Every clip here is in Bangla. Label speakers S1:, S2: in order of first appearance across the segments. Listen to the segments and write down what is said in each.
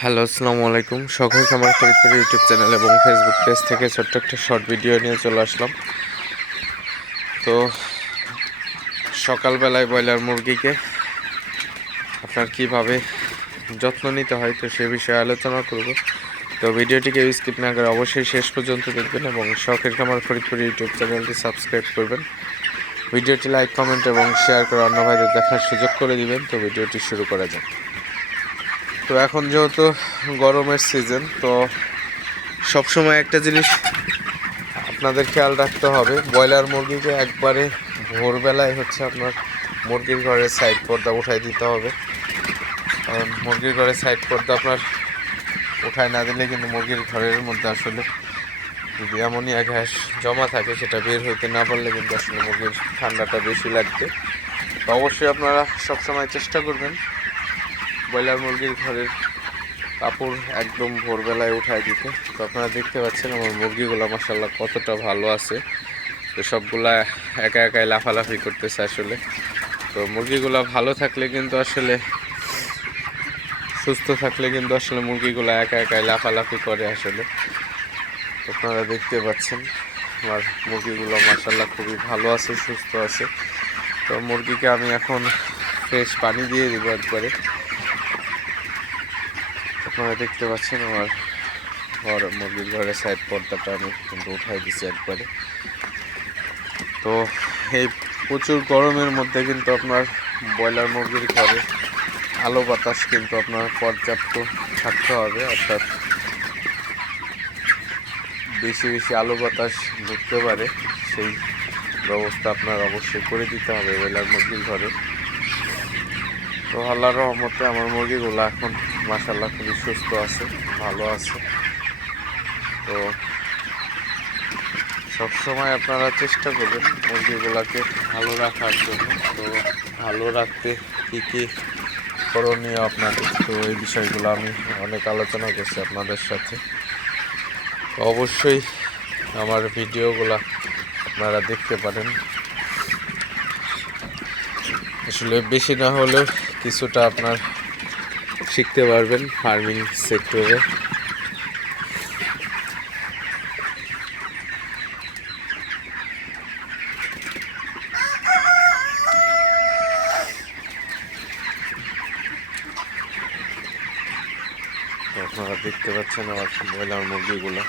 S1: হ্যালো, আসসালামু আলাইকুম। সকলকে আমার ফরিদপুর ইউটিউব চ্যানেল এবং ফেসবুক পেজ থেকে ছোট্ট একটা শর্ট ভিডিও নিয়ে চলে আসলাম। তো, সকালবেলায় ব্রয়লার মুরগিকে আপনার কীভাবে যত্ন নিতে হয় তো সে বিষয়ে আলোচনা করব। তো ভিডিওটিকে স্কিপ না করে অবশ্যই শেষ পর্যন্ত দেখবেন এবং শখের খামার ফরিদপুর ইউটিউব চ্যানেলটি সাবস্ক্রাইব করবেন। ভিডিওটি লাইক কমেন্ট এবং শেয়ার করে অন্য ভাইদের দেখার সুযোগ করে দিবেন। তো ভিডিওটি শুরু করা যাক। তো এখন যেহেতু গরমের সিজন তো সবসময় একটা জিনিস আপনাদের খেয়াল রাখতে হবে, ব্রয়লার মুরগিকে একবারে ভোরবেলায় হচ্ছে আপনার মুরগির ঘরের সাইড পর্দা উঠাই দিতে হবে। কারণ মুরগির ঘরের সাইড পর্দা আপনার উঠায় না দিলে কিন্তু মুরগির ঘরের মধ্যে আসলে যদি অ্যামোনিয়া গ্যাস জমা থাকে, সেটা বের হইতে না পারলে কিন্তু আসলে মুরগির ঠান্ডাটা বেশি লাগবে। তো অবশ্যই আপনারা সবসময় চেষ্টা করবেন ব্রয়লার মুরগির ঘরের কাপড় একদম ভোরবেলায় উঠায় দিতে। তো আপনারা দেখতে পাচ্ছেন আমার মুরগিগুলো মাসাল্লাহ কতটা ভালো আছে। তো সবগুলা একা একাই লাফালাফি করতেছে আসলে। তো মুরগিগুলো ভালো থাকলে কিন্তু আসলে, সুস্থ থাকলে কিন্তু আসলে মুরগিগুলো একা একাই লাফালাফি করে আসলে। আপনারা দেখতে পাচ্ছেন, আমার মুরগিগুলো মাসাল্লাহ খুবই ভালো আছে, সুস্থ আছে। তো মুরগিকে আমি এখন ফ্রেশ পানি দিয়ে দেবো একবারে। আপনারা দেখতে পাচ্ছেন আমার ঘর, মুরগির ঘরের সাইড পর্দাটা আমি কিন্তু উঠাই দিছি একবারে। তো এই প্রচুর গরমের মধ্যে কিন্তু আপনার ব্রয়লার মুরগির ঘরে আলো বাতাস কিন্তু আপনার পর্যাপ্ত থাকতে হবে, অর্থাৎ বেশি বেশি আলো বাতাস ঢুকতে পারে, সেই ব্যবস্থা আপনার অবশ্যই করে দিতে হবে ব্রয়লার মুরগির ঘরে। তো আল্লাহর রহমতে আমার মুরগিগুলো এখন মাসাল্লাহ খুবই সুস্থ আছে, ভালো আছে। তো সবসময় আপনারা চেষ্টা করবেন মুরগিগুলোকে ভালো রাখার জন্য। তো ভালো রাখতে কী কী করণীয় আপনাদের? তো এই বিষয়গুলো আমি অনেক আলোচনা করছি আপনাদের সাথে। অবশ্যই আমার ভিডিওগুলো আপনারা দেখতে পারেন। আসলে বেশি না হলেও কিছুটা আপনার শিখতে পারবেন ফার্মিং সেক্টরে। আপনারা দেখতে পাচ্ছেন আমার ব্রয়লার মুরগিগুলো।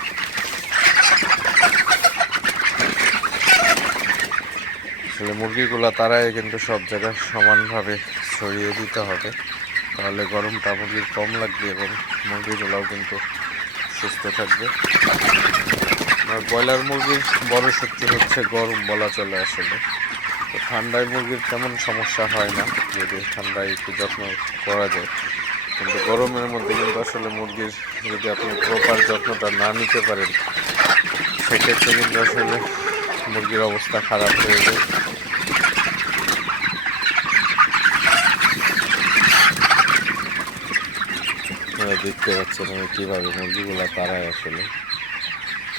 S1: আসলে মুরগিগুলো তারাই কিন্তু সব জায়গায় সমানভাবে ছড়িয়ে দিতে হবে। তাহলে গরমটা মুরগির কম লাগবে এবং মুরগিগুলোও কিন্তু সুস্থ থাকবে। ব্রয়লার মুরগির বড় শক্তি হচ্ছে গরম বলা চলে আসলে। তো ঠান্ডায় মুরগির তেমন সমস্যা হয় না, যদি ঠান্ডায় একটু যত্ন করা যায়। কিন্তু গরমের মধ্যে কিন্তু আসলে মুরগির যদি আপনি প্রপার যত্নটা না নিতে পারেন, সেক্ষেত্রে কিন্তু আসলে মুরগির অবস্থা খারাপ হয়ে যায়। দেখতে পাচ্ছেন আমি কীভাবে মুরগিগুলো তারায় আসলে।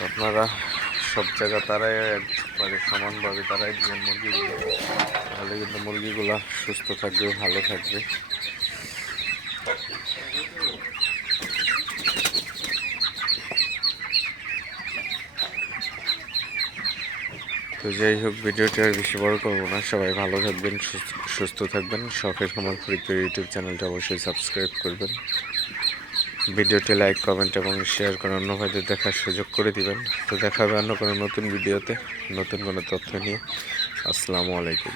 S1: আপনারা সব জায়গা তারাই একবারে সমানভাবে তারাই দিবেন মুরগিগুলো, তাহলে কিন্তু মুরগিগুলো সুস্থ থাকবে, ভালো থাকবে। তো যাই হোক, ভিডিওটি আর বেশি বড় করব না। সবাই ভালো থাকবেন, সুস্থ থাকবেন। শখের সময় ফরিদপুর ইউটিউব চ্যানেলটা অবশ্যই সাবস্ক্রাইব করবেন। ভিডিওটি লাইক, কমেন্ট এবং শেয়ার করে অন্য ভাইদের দেখার সুযোগ করে দিবেন। তো দেখা হবে অন্য কোনো নতুন ভিডিওতে নতুন কোনো তথ্য নিয়ে। আসসালামু আলাইকুম।